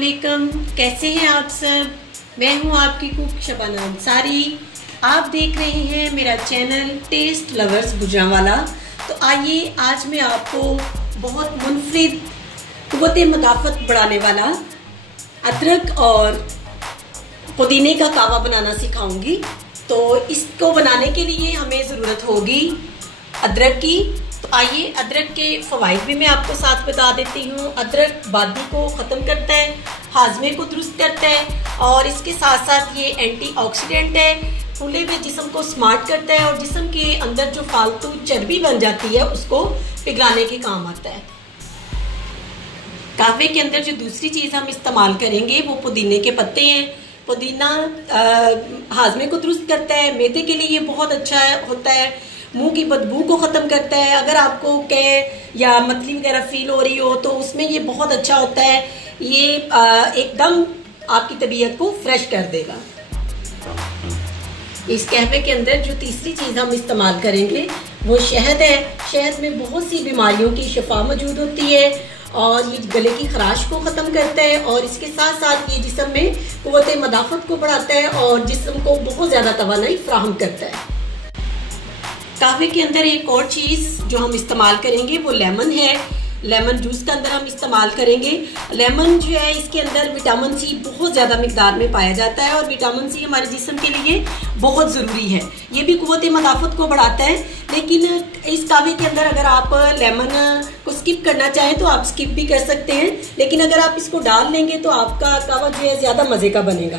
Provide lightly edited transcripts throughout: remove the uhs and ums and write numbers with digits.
वालेकुम, कैसे हैं आप सब। मैं हूं आपकी कुक शबाना अंसारी। आप देख रहे हैं मेरा चैनल टेस्ट लवर्स गुजरांवाला। तो आइए आज मैं आपको बहुत मुनफरिद क़ुव्वत मदाफ़त बढ़ाने वाला अदरक और पुदीने का कावा बनाना सिखाऊंगी। तो इसको बनाने के लिए हमें ज़रूरत होगी अदरक की। तो आइए अदरक के फ़वाइद भी मैं आपको साथ बता देती हूँ। अदरक बादी को ख़त्म करता है, हाजमे को दुरुस्त करता है और इसके साथ साथ ये एंटीऑक्सीडेंट है, फूले हुए जिस्म को स्मार्ट करता है और जिस्म के अंदर जो फालतू चर्बी बन जाती है उसको पिघलाने के काम आता है। कहवे के अंदर जो दूसरी चीज़ हम इस्तेमाल करेंगे वो पुदीने के पत्ते हैं। पुदीना हाजमे को दुरुस्त करता है, मैदे के लिए ये बहुत अच्छा होता है, मुंह की बदबू को ख़त्म करता है। अगर आपको कै या मतली वगैरह फील हो रही हो तो उसमें ये बहुत अच्छा होता है। ये एकदम आपकी तबीयत को फ्रेश कर देगा। इस कहवे के अंदर जो तीसरी चीज़ हम इस्तेमाल करेंगे वो शहद है। शहद में बहुत सी बीमारियों की शिफा मौजूद होती है और ये गले की खराश को ख़त्म करता है और इसके साथ साथ ये जिस्म में क़ुव्वत मदाफ़त को बढ़ाता है और जिस्म को बहुत ज़्यादा तवानाई फराहम करता है। कहवे के अंदर एक और चीज़ जो हम इस्तेमाल करेंगे वो लेमन है। लेमन जूस का अंदर हम इस्तेमाल करेंगे। लेमन जो है इसके अंदर विटामिन सी बहुत ज़्यादा मिकदार में पाया जाता है और विटामिन सी हमारे जिस्म के लिए बहुत ज़रूरी है। ये भी क़ुव्वत मदाफ़त को बढ़ाता है। लेकिन इस कहवे के अंदर अगर आप लेमन को स्किप करना चाहें तो आप स्किप भी कर सकते हैं, लेकिन अगर आप इसको डाल लेंगे तो आपका कहवा जो है ज़्यादा मज़े का बनेगा।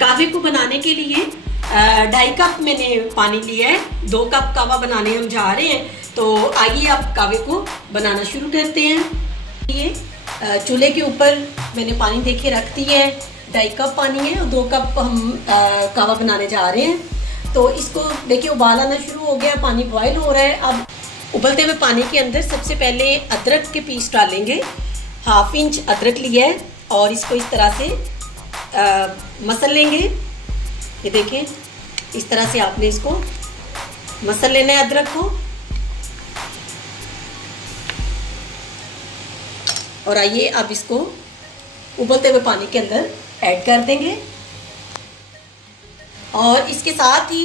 कहवे को बनाने के लिए 2.5 कप मैंने पानी लिया है। 2 कप कहवा बनाने हम जा रहे हैं। तो आइए आप कहवे को बनाना शुरू करते हैं। ये चूल्हे के ऊपर मैंने पानी देके रख दी है। 2.5 कप पानी है और 2 कप हम कहवा बनाने जा रहे हैं। तो इसको देखिए उबाल आना शुरू हो गया, पानी बॉयल हो रहा है। अब उबलते हुए पानी के अंदर सबसे पहले अदरक के पीस डालेंगे। 1/2 इंच अदरक लिया है और इसको इस तरह से मसल लेंगे। ये देखें, इस तरह से आपने इसको मसल लेना है अदरक को। और आइए अब इसको उबलते हुए पानी के अंदर ऐड कर देंगे और इसके साथ ही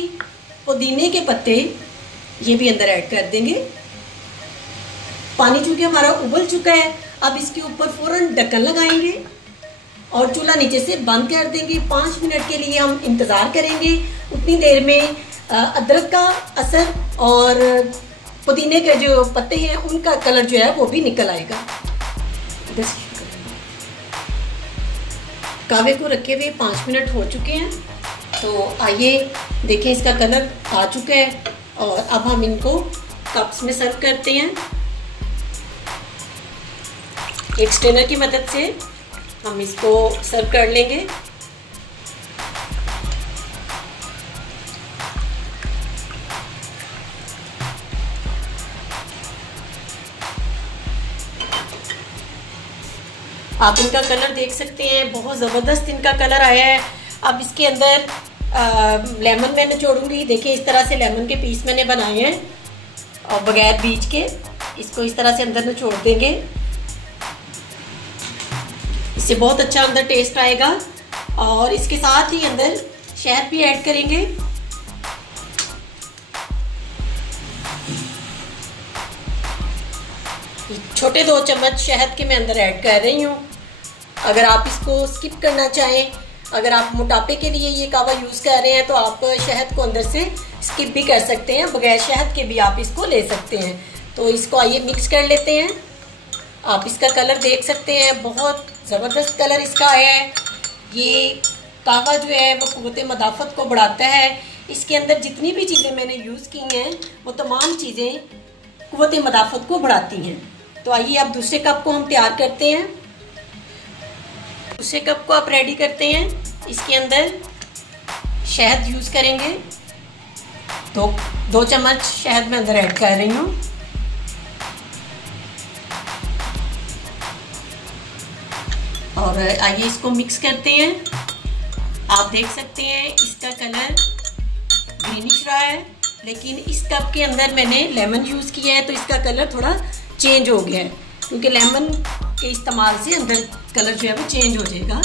पुदीने के पत्ते ये भी अंदर ऐड कर देंगे। पानी चूंकि हमारा उबल चुका है, अब इसके ऊपर फौरन ढक्कन लगाएंगे और चूल्हा नीचे से बंद कर देंगे। 5 मिनट के लिए हम इंतज़ार करेंगे। उतनी देर में अदरक का असर और पुदीने के जो पत्ते हैं उनका कलर जो है वो भी निकल आएगा। कहवे को रखे हुए 5 मिनट हो चुके हैं। तो आइए देखें, इसका कलर आ चुका है और अब हम इनको कप्स में सर्व करते हैं। एक स्ट्रेनर की मदद से हम इसको सर्व कर लेंगे। आप इनका कलर देख सकते हैं, बहुत ज़बरदस्त इनका कलर आया है। अब इसके अंदर लेमन मैं निचोड़ूंगी। देखिए इस तरह से लेमन के पीस मैंने बनाए हैं और बगैर बीज के इसको इस तरह से अंदर निचोड़ देंगे। इससे बहुत अच्छा अंदर टेस्ट आएगा और इसके साथ ही अंदर शहद भी ऐड करेंगे। छोटे 2 चम्मच शहद के मैं अंदर ऐड कर रही हूँ। अगर आप इसको स्किप करना चाहें, अगर आप मोटापे के लिए ये कहवा यूज़ कर रहे हैं तो आप शहद को अंदर से स्किप भी कर सकते हैं, बगैर शहद के भी आप इसको ले सकते हैं। तो इसको आइए मिक्स कर लेते हैं। आप इसका कलर देख सकते हैं, बहुत ज़बरदस्त कलर इसका आया है। ये कहवा जो है वो क़ुव्वत मदाफ़त को बढ़ाता है। इसके अंदर जितनी भी चीज़ें मैंने यूज़ की हैं वो तमाम चीज़ें क़ुव्वत मदाफ़त को बढ़ाती हैं। तो आइए अब दूसरे कप को हम तैयार करते हैं। दूसरे कप को आप रेडी करते हैं। इसके अंदर शहद यूज़ करेंगे। 2 चम्मच शहद मैं अंदर ऐड कर रही हूँ। और आइए इसको मिक्स करते हैं। आप देख सकते हैं इसका कलर ग्रीनिश रहा है, लेकिन इस कप के अंदर मैंने लेमन यूज़ किया है तो इसका कलर थोड़ा चेंज हो गया है, क्योंकि लेमन के इस्तेमाल से अंदर कलर जो है वो चेंज हो जाएगा।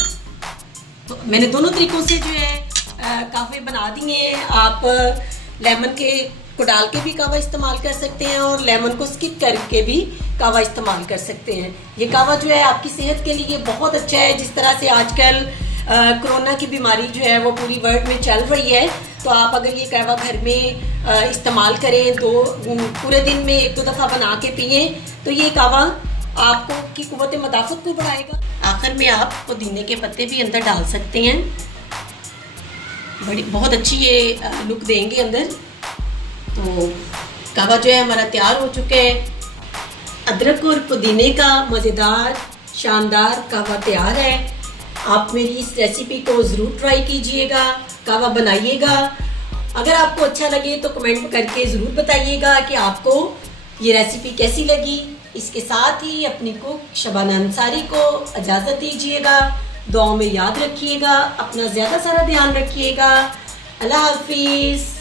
तो मैंने दोनों तरीकों से जो है कहवे बना दिए हैं। आप लेमन को डाल के भी कहवा इस्तेमाल कर सकते हैं और लेमन को स्किप करके भी कहवा इस्तेमाल कर सकते हैं। ये कहवा जो है आपकी सेहत के लिए बहुत अच्छा है। जिस तरह से आजकल कोरोना की बीमारी जो है वो पूरी वर्ल्ड में चल रही है, तो आप अगर ये कहवा घर में इस्तेमाल करें, तो पूरे दिन में 1-2 दफ़ा बना के पिए, तो ये कहवा आपको की कुव्वत मदाफ़त को बढ़ाएगा। आखिर में आप पुदीने के पत्ते भी अंदर डाल सकते हैं, बहुत अच्छी ये लुक देंगे अंदर। तो कहवा जो है हमारा तैयार हो चुका है। अदरक और पुदीने का मज़ेदार शानदार कहवा तैयार है। आप मेरी इस रेसिपी को ज़रूर ट्राई कीजिएगा, कहवा बनाइएगा। अगर आपको अच्छा लगे तो कमेंट करके ज़रूर बताइएगा कि आपको ये रेसिपी कैसी लगी। इसके साथ ही अपनी कुक शबाना अंसारी को इजाज़त दीजिएगा। दुआओं में याद रखिएगा, अपना ज़्यादा सारा ध्यान रखिएगा। अल्लाह हाफिज़।